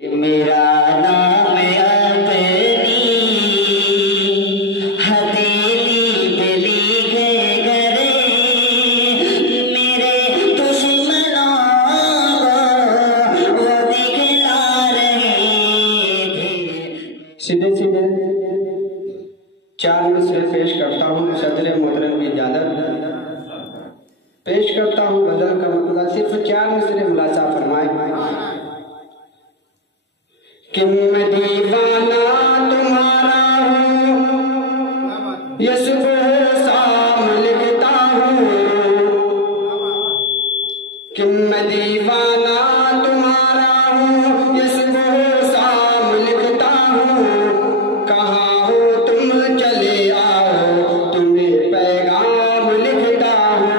मेरा नाम अपनी हथेली पे लिखे करे, मेरे दुश्मनों को वो दिखला रहे थे। सीधे सीधे चार मिसरे पेश करता हूँ सदर मोहतरम की इजाजत पेश करता हूँ। गजल का मतलब सिर्फ चार मिसरे मुलाजा फरमाए कि मैं दीवाना तुम्हारा हूँ, ये सुबह शाम लिखता हूँ कि मैं दीवाना तुम्हारा हूँ, ये सुबह शाम लिखता हूँ। कहाँ हो तुम चले आओ, तुम्हें पैगाम लिखता हूँ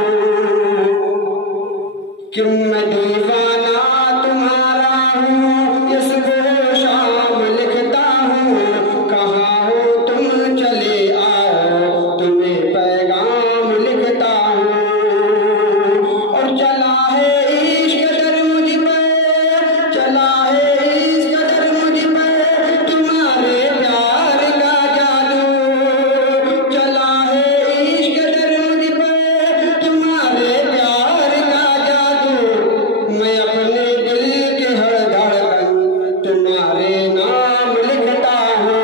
कि मैं दीवाना तुम्हारा हूँ, ये सुबह शाम लिखता हूँ। कहाँ हो तुम चले आओ, तुम्हें पैगाम लिखता हूँ। और चला है इश्क दर मुझ पे, चला है इश्क दर मुझ पे, तुम्हारे प्यार का जादू। चला है इश्क दर मुझ पे, तुम्हारे प्यार का जादू। मैं अपने दिल के हर धड़कन तुम्हारे नाम लिखता हूँ।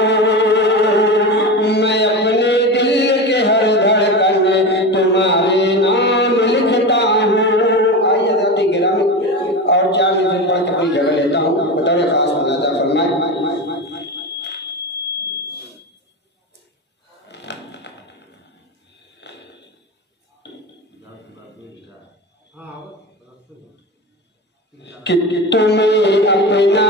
मैं अपने दिल के हर धड़कन तुम्हारे नाम लिखता हूँ। आइए ज़ाती गिरामी और चार मिनट पढ़ के अपनी जगह लेता हूँ। बतौर खास मुलाजा फरमाए कि तुम्हें अपना